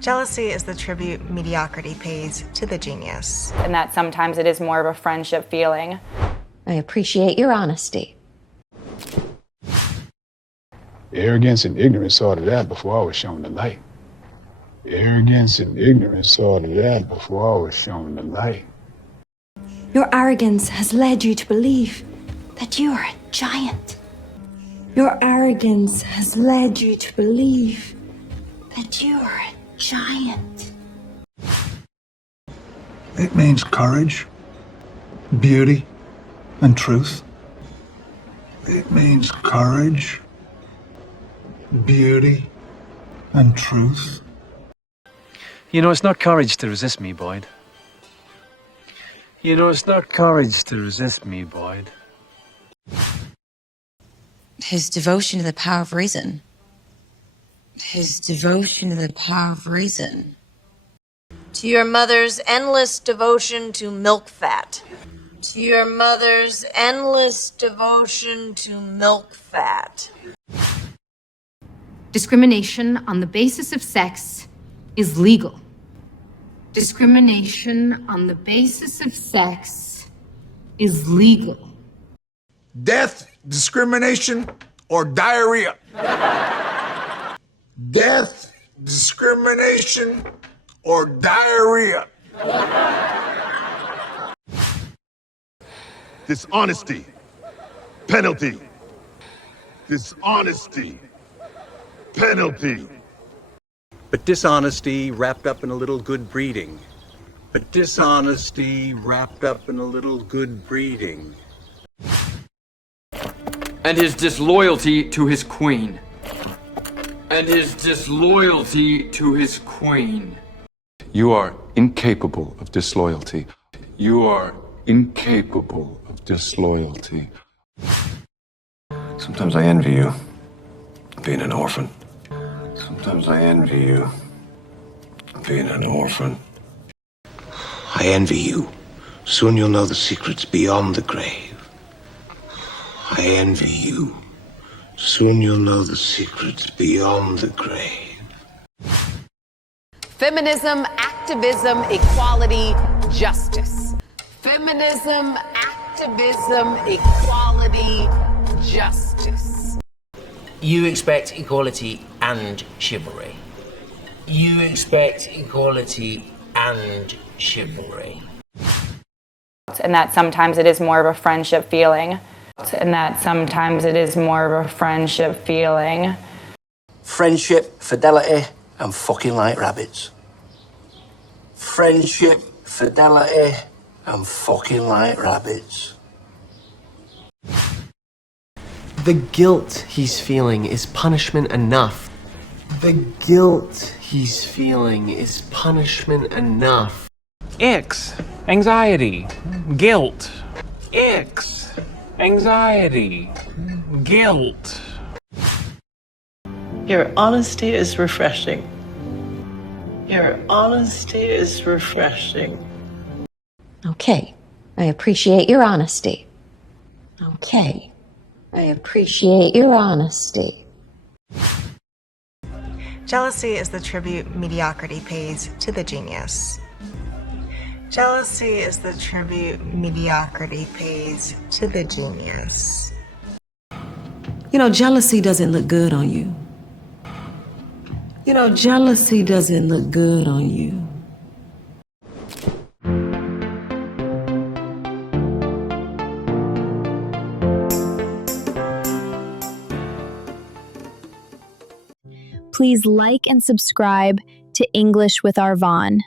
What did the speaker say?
Jealousy is the tribute mediocrity pays to the genius. And that sometimes it is more of a friendship feeling. I appreciate your honesty. Arrogance and ignorance saw to that before I was shown the light. Arrogance and ignorance saw to that before I was shown the light. Your arrogance has led you to believe that you are a giant. Your arrogance has led you to believe that you are a giant. It means courage, beauty, and truth. It means courage, beauty, and truth. You know, it's not courage to resist me, Boyd. You know, it's not courage to resist me, Boyd. His devotion to the power of reason. His devotion to the power of reason. To your mother's endless devotion to milk fat. To your mother's endless devotion to milk fat. Discrimination on the basis of sex is legal. Discrimination on the basis of sex is legal. Death, discrimination, or diarrhea. Death, discrimination, or diarrhea. Dishonesty, penalty. Dishonesty, penalty. But dishonesty wrapped up in a little good breeding. But dishonesty wrapped up in a little good breeding. And his disloyalty to his queen. And his disloyalty to his queen. You are incapable of disloyalty. You are incapable of disloyalty. Sometimes I envy you, being an orphan. Sometimes I envy you, being an orphan. I envy you. Soon you'll know the secrets beyond the grave. I envy you. Soon you'll know the secrets beyond the grave. Feminism, activism, equality, justice. Feminism, activism, equality, justice. You expect equality and chivalry. You expect equality and chivalry. And that sometimes it is more of a friendship feeling. And that sometimes it is more of a friendship feeling. Friendship, fidelity, and fucking like rabbits. Friendship, fidelity, and fucking like rabbits. The guilt he's feeling is punishment enough. The guilt he's feeling is punishment enough. Icks, anxiety, guilt. Icks, anxiety, guilt. Your honesty is refreshing. Your honesty is refreshing. Okay, I appreciate your honesty. Okay, I appreciate your honesty. Jealousy is the tribute mediocrity pays to the genius. Jealousy is the tribute mediocrity pays to the genius. You know, jealousy doesn't look good on you. You know, jealousy doesn't look good on you. Please like and subscribe to English with Arvon.